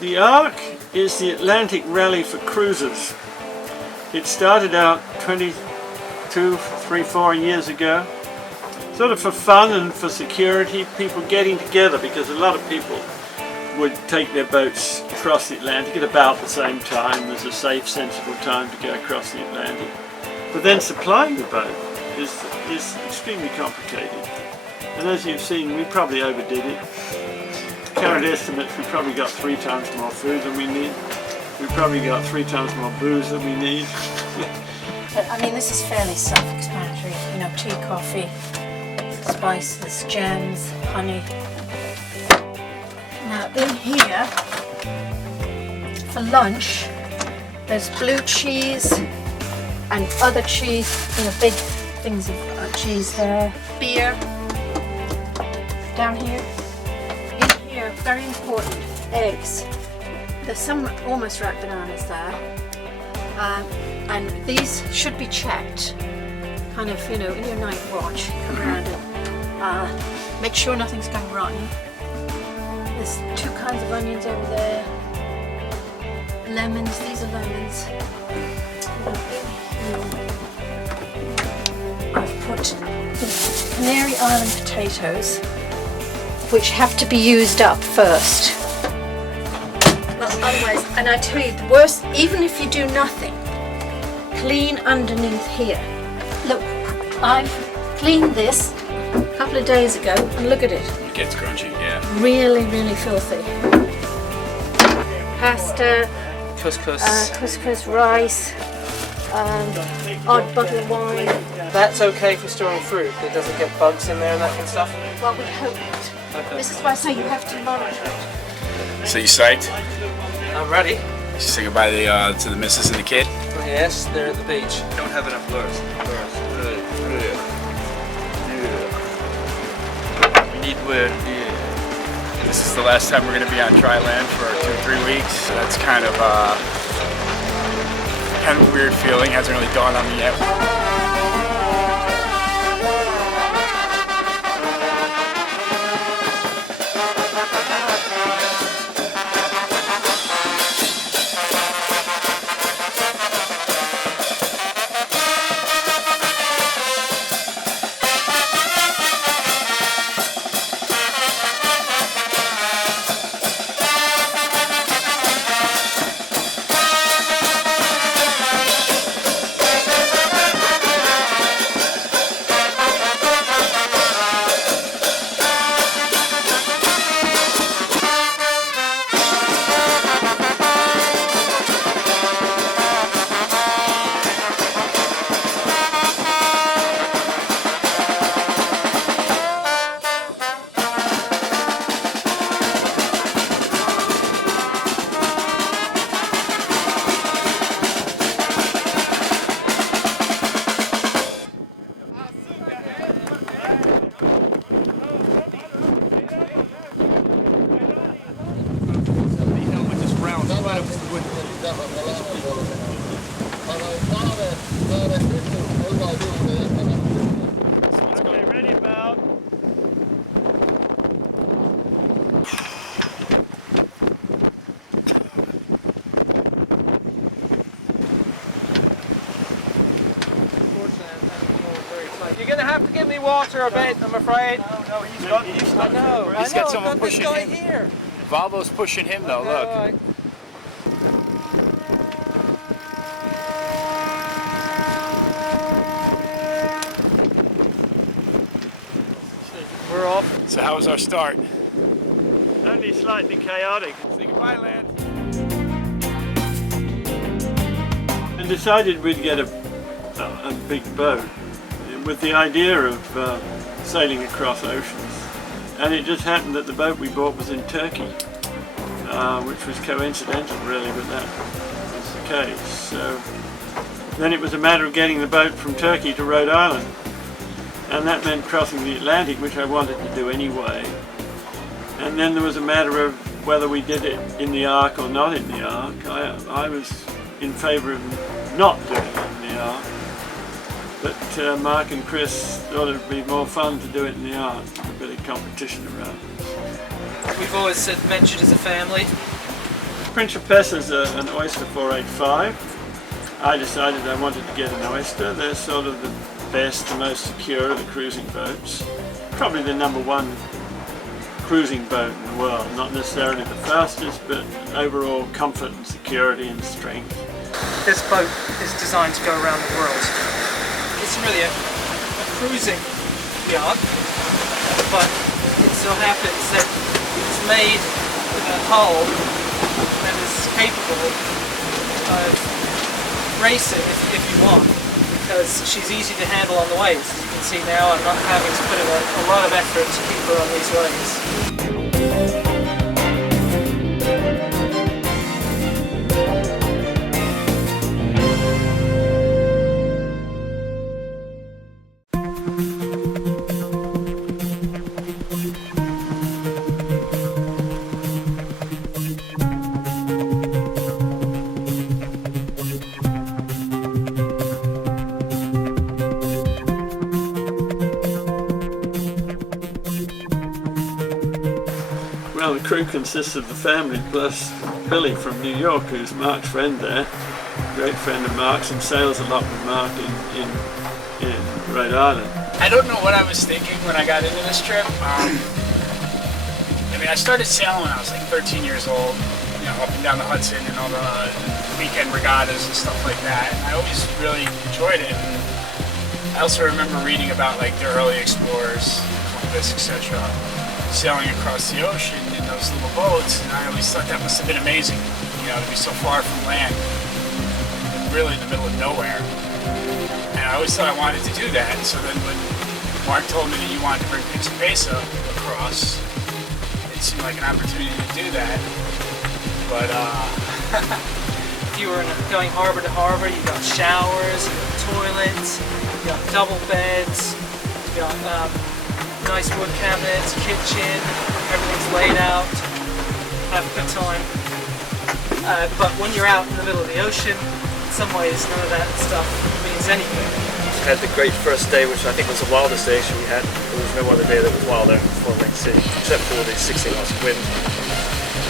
The Ark is the Atlantic rally for cruisers. It started out 4 years ago, sort of for fun and for security, people getting together, because a lot of people would take their boats across the Atlantic at about the same time. There's a safe, sensible time to go across the Atlantic. But then supplying the boat is extremely complicated. And as you've seen, we probably overdid it. Current estimates, we probably got 3 times more food than we need. We probably got 3 times more booze than we need. But I mean, this is fairly self-explanatory. You know, tea, coffee, spices, jams, honey. Now in here, for lunch, there's blue cheese and other cheese, you know, big things of cheese there. Beer, down here. In here, very important, eggs. There's some almost ripe bananas there. And these should be checked, kind of, you know, in your night watch, come around and make sure nothing's gone rotten. There's 2 kinds of onions over there. Lemons, these are lemons. I've put the Canary Island potatoes, which have to be used up first. Well, otherwise, and I tell you, the worst, even if you do nothing, clean underneath here. Look, I've cleaned this a couple of days ago, and look at it. It gets crunchy, yeah. Really, really filthy. Pasta, Couscous. rice, odd bottled wine. That's okay for storing fruit. It doesn't get bugs in there and that kind of stuff. Well, we hope not. Okay. This is why I say you have to monitor it. So you psyched? I'm ready. Did you say goodbye to the missus and the kid? Yes, they're at the beach. Don't have enough lures. We need wood. This is the last time we're going to be on dry land for 2 or 3 weeks. So that's kind of a weird feeling. Hasn't really dawned on me yet. You're gonna have to give me water a bit, I'm afraid. No, he's got I know. He's got someone pushing this guy him. here. Volvo's pushing him though, look. Right. We're off. So how was our start? Only slightly chaotic. Say goodbye, land. And decided we'd get a big boat with the idea of sailing across oceans. And it just happened that the boat we bought was in Turkey, which was coincidental really, but that was the case. So then it was a matter of getting the boat from Turkey to Rhode Island. And that meant crossing the Atlantic, which I wanted to do anyway. And then there was a matter of whether we did it in the Ark or not in the Ark. I was in favour of not doing it in the Ark. But Mark and Chris thought it would be more fun to do it in the Ark, a bit of competition around. We've always mentioned as a family, Principessa is an Oyster 485. I decided I wanted to get an Oyster. They're sort of the best, the most secure of the cruising boats. Probably the #1 cruising boat in the world. Not necessarily the fastest, but overall comfort and security and strength. This boat is designed to go around the world. It's really a cruising yacht, but it so happens that it's made with a hull that is capable of racing if you want, because she's easy to handle on the waves. As you can see now, I'm not having to put in a lot of effort to keep her on these waves. Well, the crew consists of the family plus Billy from New York, who's Mark's friend there. Great friend of Mark's and sails a lot with Mark in Rhode Island. I don't know what I was thinking when I got into this trip. I mean, I started sailing when I was like 13 years old, you know, up and down the Hudson and all the weekend regattas and stuff like that. And I always really enjoyed it. And I also remember reading about like the early explorers, Columbus, etc., sailing across the ocean in those little boats, and I always thought that must have been amazing, you know, to be so far from land, really in the middle of nowhere. And I always thought I wanted to do that. So then when Mark told me that you wanted to bring Principessa across, it seemed like an opportunity to do that. But If you were going harbor to harbor, you got showers, you got toilets, you got double beds, you got nice wood cabinets, kitchen, everything's laid out. Have a good time. But when you're out in the middle of the ocean, in some ways none of that stuff means anything. We had the great first day, which I think was the wildest day actually we had. There was no other day that was wilder for Lake City, except for the 16 knots of wind. I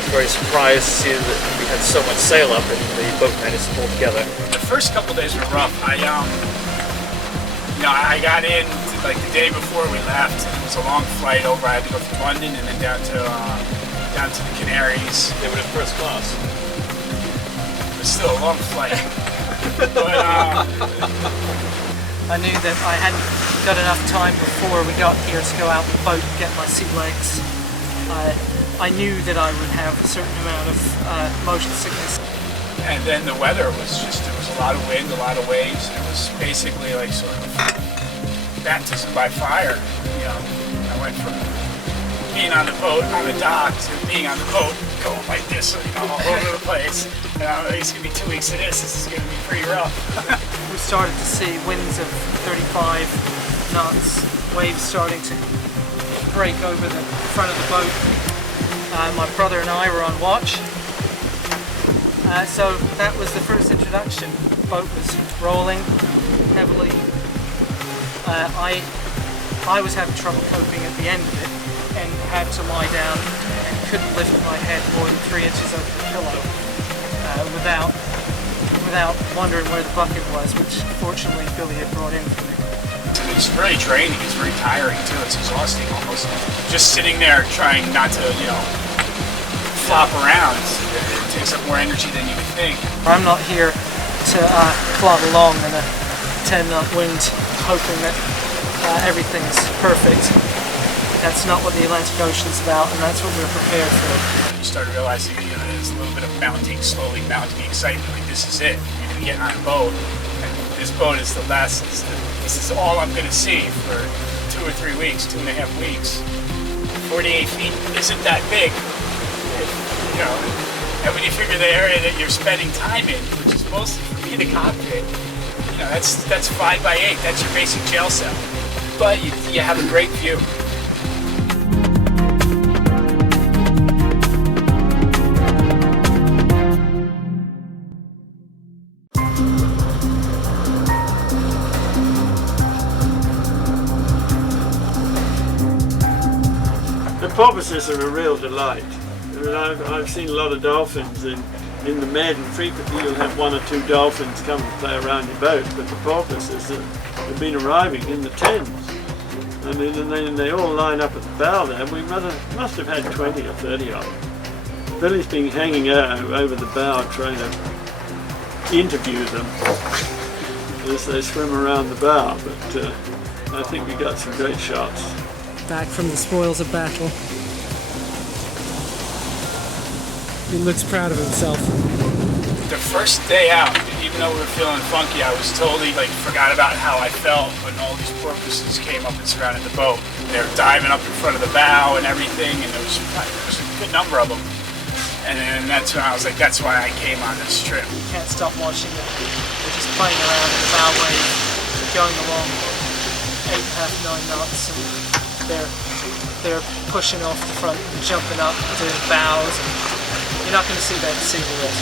was very surprised to see that we had so much sail up and the boat managed to pull together. the first couple days were rough. I got in like the day before we left, and it was a long flight over. I had to go through London and then down to the Canaries. They were in first class. It was still a long flight. But I knew that I hadn't got enough time before we got here to go out the boat and get my sea legs. I knew that I would have a certain amount of motion sickness. and then the weather was just, there was a lot of wind, a lot of waves. It was basically like sort of baptism by fire. You know, I went from being on the boat on the dock to being on the boat going like this, you know, all over the place. It's gonna be 2 weeks of this. This is gonna be pretty rough. We started to see winds of 35 knots, waves starting to break over the front of the boat. My brother and I were on watch. So that was the first introduction. The boat was rolling heavily. I was having trouble coping at the end of it and had to lie down and couldn't lift my head more than 3 inches over the pillow without wondering where the bucket was, which fortunately Billy had brought in for me. It's very draining, it's very tiring too, it's exhausting almost. Just sitting there trying not to, you know, flop around, it takes up more energy than you would think. I'm not here to plod along in a 10-knot wind hoping that everything's perfect. That's not what the Atlantic Ocean's about, and that's what we're prepared for. You started realizing, you know, there's a little bit of slowly mounting excitement, like this is it, you're gonna get on a boat, and this boat is the last, this is all I'm gonna see for 2 or 3 weeks, 2.5 weeks. 48 feet isn't that big, you know, and when you figure the area that you're spending time in, which is mostly for me the cockpit, you know, that's 5 by 8, that's your basic jail cell. But you have a great view. The porpoises are a real delight. I mean, I've seen a lot of dolphins in in the med, and frequently you'll have 1 or 2 dolphins come and play around your boat, but the porpoise is that they've been arriving in the tens. I mean, and then they all line up at the bow there. We must have had 20 or 30 of them. Billy's been hanging out over the bow trying to interview them as they swim around the bow, but I think we got some great shots. Back from the spoils of battle. He looks proud of himself. The first day out, even though we were feeling funky, I was totally forgot about how I felt when all these porpoises came up and surrounded the boat. They were diving up in front of the bow and everything, and there was a good number of them. And then that's when I was like, that's why I came on this trip. You can't stop watching them. They're just playing around in the bow wave, going along 8.5, 9 knots, and they're pushing off the front and jumping up, doing bows. You're not going to see that cigarette.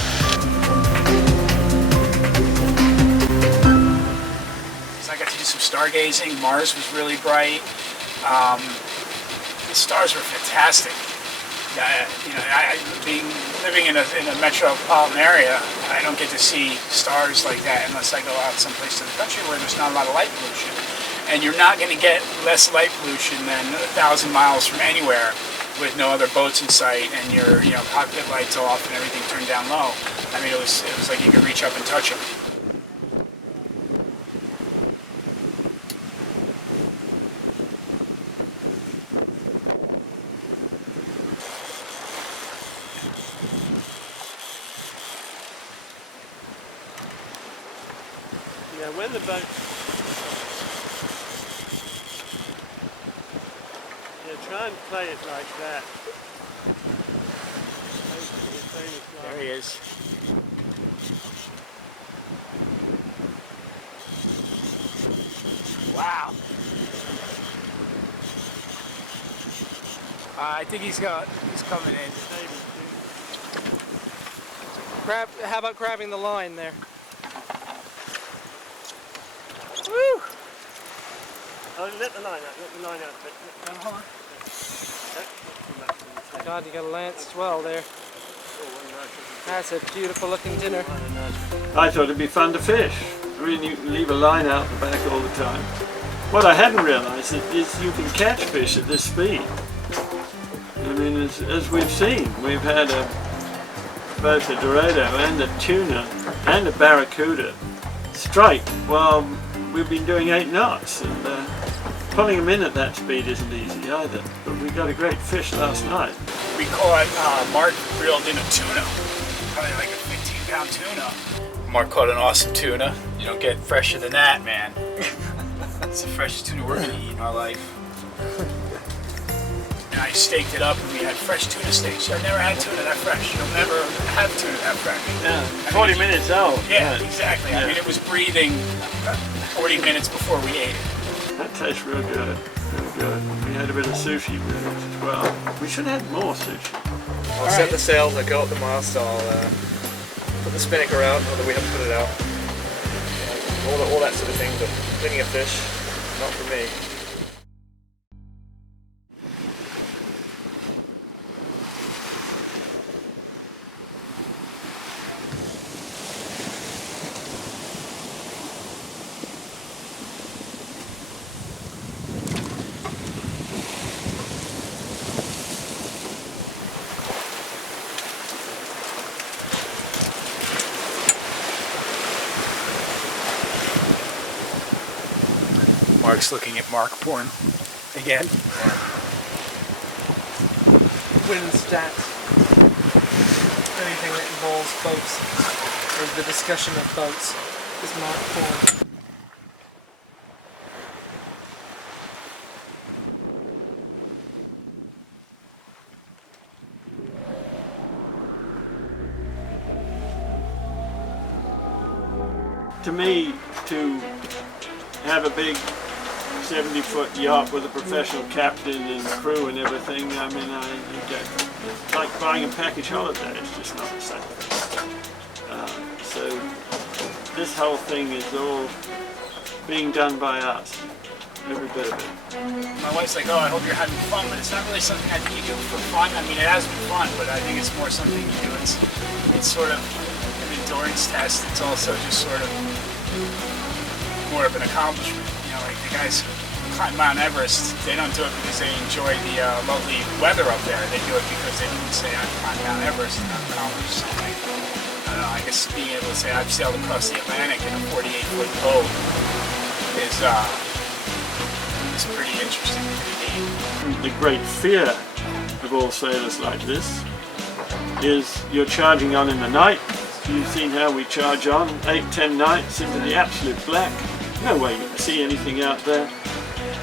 So I got to do some stargazing. Mars was really bright. The stars were fantastic. Living in a metropolitan area, I don't get to see stars like that unless I go out someplace in the country where there's not a lot of light pollution. And you're not going to get less light pollution than 1,000 miles from anywhere with no other boats in sight and your cockpit lights off and everything turned down low. I mean, it was like you could reach up and touch them. Yeah, when the boat... Yeah, try and play it like that. There he is. Wow. I think he's coming in. How about grabbing the line there? Woo! Oh, let the line out a bit. Hold on. God, you got a lance as well there. That's a beautiful looking dinner. I thought it'd be fun to fish. I mean, you can leave a line out the back all the time. What I hadn't realised is you can catch fish at this speed. I mean, as we've seen, we've had both a Dorado and a tuna and a barracuda strike while we've been doing 8 knots. And pulling them in at that speed isn't easy either. But we got a great fish last night. We caught, Mark reeled in a tuna, probably like a 15-pound tuna. Mark caught an awesome tuna. You don't get fresher than that, man. It's the freshest tuna we're gonna eat in our life. And I staked it up and we had fresh tuna steaks. I've never had tuna that fresh. You'll never have tuna that fresh. Yeah, 40 minutes old. Yeah, exactly. Yeah. I mean, it was breathing 40 minutes before we ate it. That tastes real good, real good. We had a bit of sushi with it as well. We should have had more sushi. I'll set the sails, I'll go up the mast, I'll put the spinnaker out, although we haven't put it out. All that sort of thing, but cleaning a fish, not for me. Mark's looking at Mark porn again. Win stats. Anything that involves boats, or the discussion of boats, is Mark porn. To me, to have a big 70-foot yacht with a professional captain and crew and everything, I mean, it's like buying a package holiday. It's just not the same. So this whole thing is all being done by us. every bit of it. My wife's like, oh, I hope you're having fun, but it's not really something I think you do for fun. I mean, it has been fun, but I think it's more something you do. It's sort of an endurance test. It's also just sort of more of an accomplishment. You know, like the guys who climb Mount Everest, they don't do it because they enjoy the lovely weather up there. They do it because they can say, I've climbed Mount Everest and I've accomplished something. I don't know, I guess being able to say I've sailed across the Atlantic in a 48-foot boat is pretty interesting, pretty neat. The great fear of all sailors like this is you're charging on in the night. You've seen how we charge on 8-10 nights into the absolute black. No way you can see anything out there.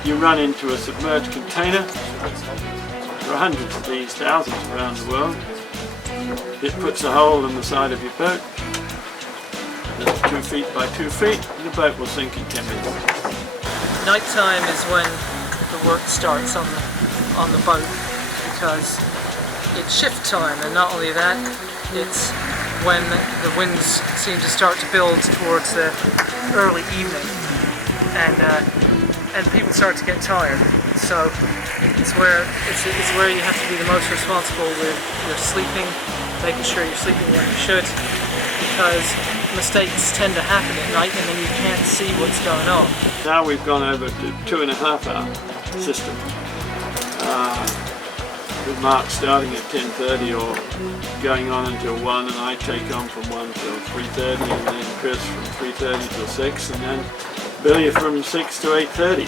You run into a submerged container. There are hundreds of these, thousands around the world. It puts a hole in the side of your boat. That's 2 feet by 2 feet, and the boat will sink in 10 minutes. Nighttime is when the work starts on the boat, because it's shift time, and not only that, it's when the winds seem to start to build towards the early evening, and people start to get tired. So it's where you have to be the most responsible with your sleeping, making sure you're sleeping when you should, because mistakes tend to happen at night and then you can't see what's going on. Now we've gone over to 2.5 hour system. With Mark starting at 10:30 or going on until 1, and I take on from 1 till 3:30, and then Chris from 3:30 till 6, and then Billy from 6 to 8:30.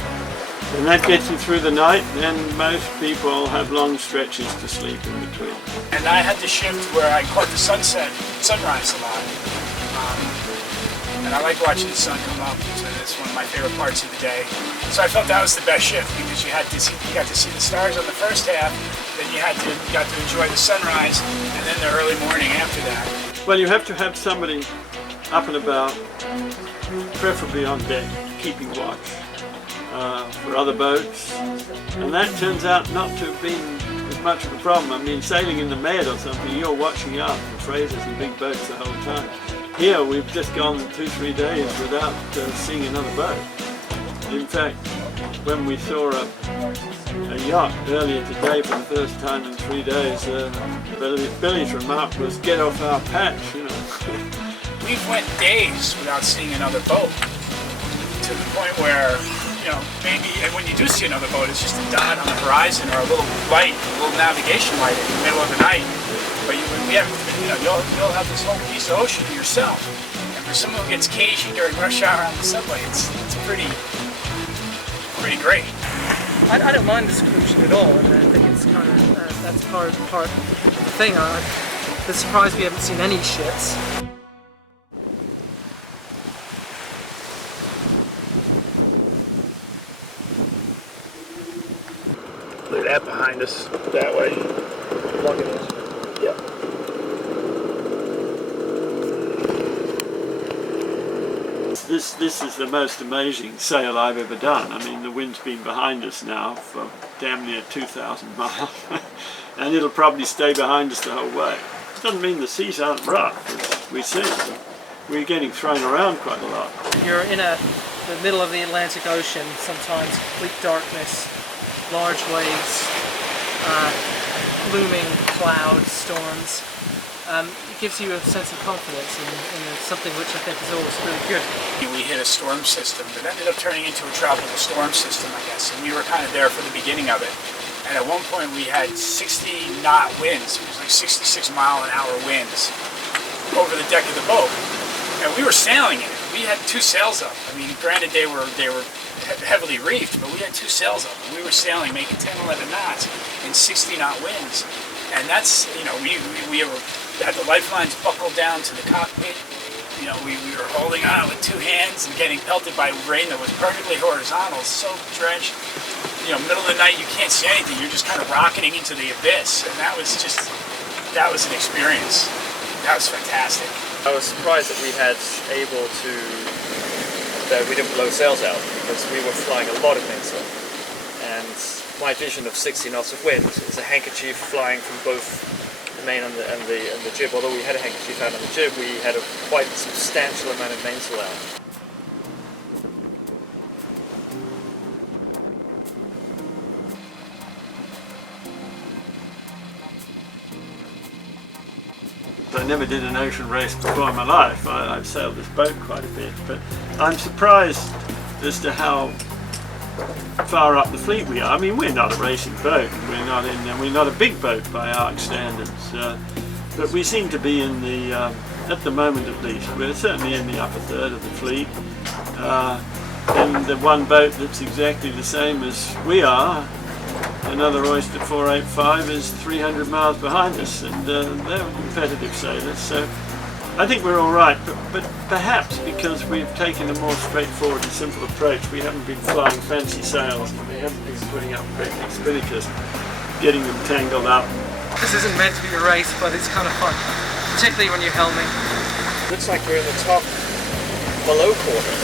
And that gets you through the night, and most people have long stretches to sleep in between. And I had the shift where I caught the sunrise a lot. And I like watching the sun come up, so it's one of my favorite parts of the day. So I felt that was the best shift, because you got to see the stars on the first half, then you got to enjoy the sunrise, and then the early morning after that. Well, you have to have somebody up and about, preferably on deck, keeping watch for other boats, and that turns out not to have been as much of a problem. I mean, sailing in the Med or something, you're watching out for freighters and big boats the whole time. Here we've just gone 2-3 days without seeing another boat. In fact, when we saw a yacht earlier today for the first time in 3 days, Billy's remark was, "Get off our patch," you know. We went days without seeing another boat, to the point where, you know, maybe, and when you do see another boat, it's just a dot on the horizon or a little light, a little navigation light in the middle of the night. But you'll have this whole piece of ocean to yourself. And for someone who gets cagey during rush hour on the subway, it's pretty great. I don't mind the seclusion at all, and I think it's kind of that's part of the thing. I'm surprised we haven't seen any ships. Look at that behind us, that way. Look at this. Yeah. This is the most amazing sail I've ever done. I mean, the wind's been behind us now for damn near 2,000 miles, and it'll probably stay behind us the whole way. Doesn't mean the seas aren't rough, as we see. We're getting thrown around quite a lot. You're in the middle of the Atlantic Ocean, sometimes complete darkness, large waves, looming clouds, storms. It gives you a sense of confidence in something which I think is always really good. We hit a storm system that ended up turning into a tropical storm system, I guess, and we were kind of there for the beginning of it. And at one point we had 60-knot winds. It was like 66-mile-an-hour winds over the deck of the boat, and we were sailing in it. We had 2 sails up. I mean, granted they were heavily reefed, but we had 2 sails up, and we were sailing, making 10-11 knots in 60-knot winds. And that's, you know, we had the lifelines buckled down to the cockpit. You know, we were holding on with 2 hands and getting pelted by rain that was perfectly horizontal, so drenched. You know, middle of the night, you can't see anything. You're just kind of rocketing into the abyss, and that was an experience. That was fantastic. I was surprised that we didn't blow sails out, because we were flying a lot of mainsail. And my vision of 60 knots of wind is a handkerchief flying from both the main and the jib. Although we had a handkerchief out on the jib, we had a quite substantial amount of mainsail out. I never did an ocean race before in my life. I've sailed this boat quite a bit, but I'm surprised as to how far up the fleet we are. I mean, we're not a racing boat. We're not a big boat by ARC standards, but we seem to be in the, at the moment at least, we're certainly in the upper third of the fleet. And the one boat that's exactly the same as we are, another Oyster 485, is 300 miles behind us, and they're competitive sailors. So I think we're all right, but perhaps because we've taken a more straightforward and simple approach, we haven't been flying fancy sails, and we haven't been putting up great big spinnakers, getting them tangled up. This isn't meant to be a race, but it's kind of fun, particularly when you're helming. Looks like we're in the top below quarter.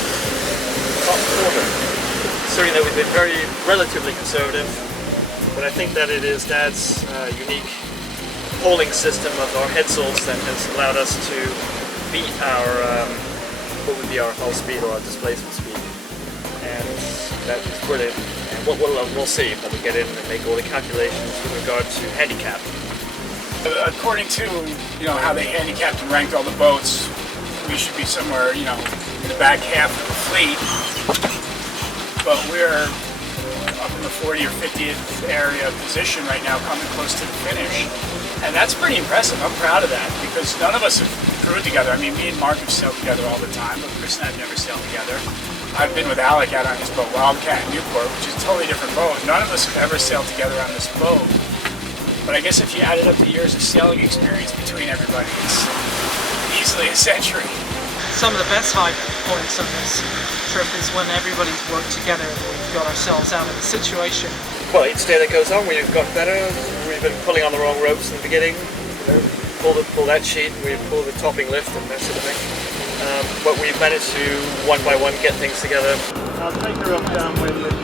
Top quarter. Considering that we've been relatively conservative, but I think that it is Dad's unique polling system of our head salts that has allowed us to beat our what would be our hull speed or our displacement speed, and that is brilliant. And we'll see when we get in and make all the calculations with regard to handicap. According to how they handicapped and ranked all the boats, we should be somewhere in the back half of the fleet, but we're up in the 40th or 50th area position right now, coming close to the finish. And that's pretty impressive. I'm proud of that, because none of us have crewed together. I mean, me and Mark have sailed together all the time, but Chris and I have never sailed together. I've been with Alec out on his boat, Wildcat in Newport, which is a totally different boat. None of us have ever sailed together on this boat. But I guess if you added up the years of sailing experience between everybody, it's easily a century. Some of the best high points on this trip is when everybody's worked together and we've got ourselves out of the situation. Well, each day that goes on, we've got better. We've been pulling on the wrong ropes in the beginning. Pull that sheet, we pull the topping lift and that sort of thing. But we've managed to, one by one, get things together. I'll take her up downwind with you.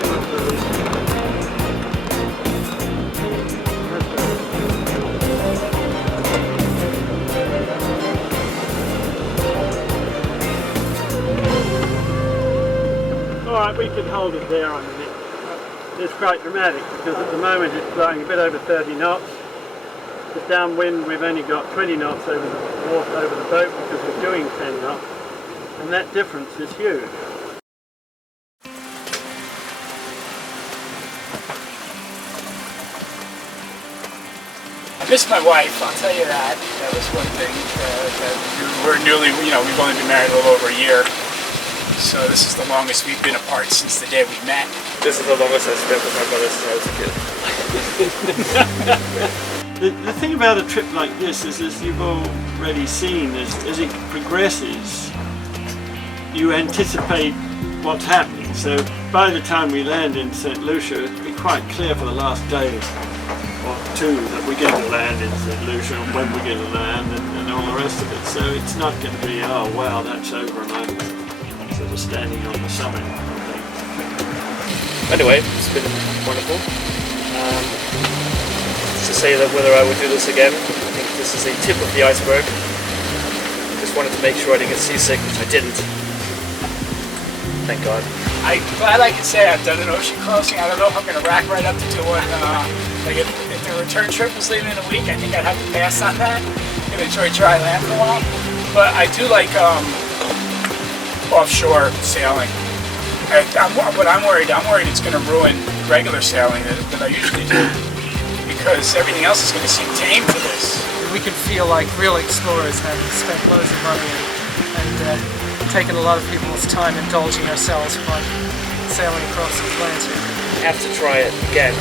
Alright, we can hold it there on a minute. It's quite dramatic because at the moment it's blowing a bit over 30 knots. But downwind we've only got 20 knots over the boat because we're doing 10 knots. And that difference is huge. I miss my wife, I'll tell you that. That was one thing. We're newly, we've only been married a little over a year. So this is the longest we've been apart since the day we met. This is the longest I've spent with my brother since I was a kid. The thing about a trip like this is, as you've already seen, as it progresses, you anticipate what's happening. So by the time we land in St. Lucia, it'll be quite clear for the last day or two that we're going to land in St. Lucia and when we're going to land and all the rest of it. So it's not going to be, oh wow, that's over and I'm sort of standing on the summit. Anyway, it's been wonderful. To say that whether I would do this again, I think this is a tip of the iceberg. Just wanted to make sure I didn't get seasick, which I didn't. Thank God. I'm glad I can say I've done an ocean crossing. I don't know if I'm going to rack right up to do one. Like if the return trip was leaving in a week, I think I'd have to pass on that. I'm going to enjoy dry land for a while. But I do like offshore sailing. What I'm worried it's going to ruin regular sailing that I usually do, because everything else is going to seem tame to this. We can feel like real explorers having spent loads of money and taken a lot of people's time indulging ourselves by sailing across the Atlantic. We have to try it again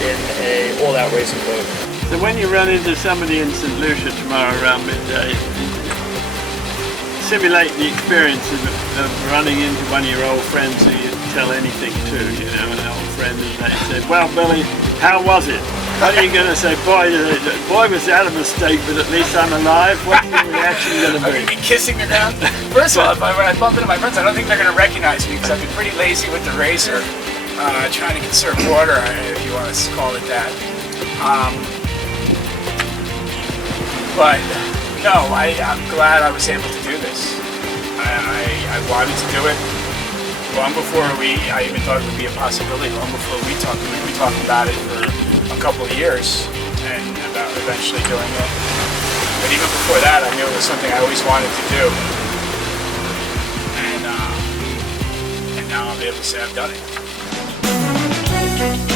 in a all-out racing boat. So when you run into somebody in St. Lucia tomorrow around midday, simulate the experience of running into one of your old friends who you tell anything to, an old friend, and they said, well Billy, how was it? What are you going to say? Boy, was that a mistake, but at least I'm alive. What's your reaction going to I'm be? going to be kissing the ground. First of all, when I bump into my friends, I don't think they're going to recognize me because I've been pretty lazy with the razor, trying to conserve water, if you want to call it that. But no, I'm glad I was able to do this. I wanted to do it long before I even thought it would be a possibility. Long before we talked about it for a couple of years and about eventually doing it. But even before that, I knew it was something I always wanted to do. And now I'll be able to say I've done it.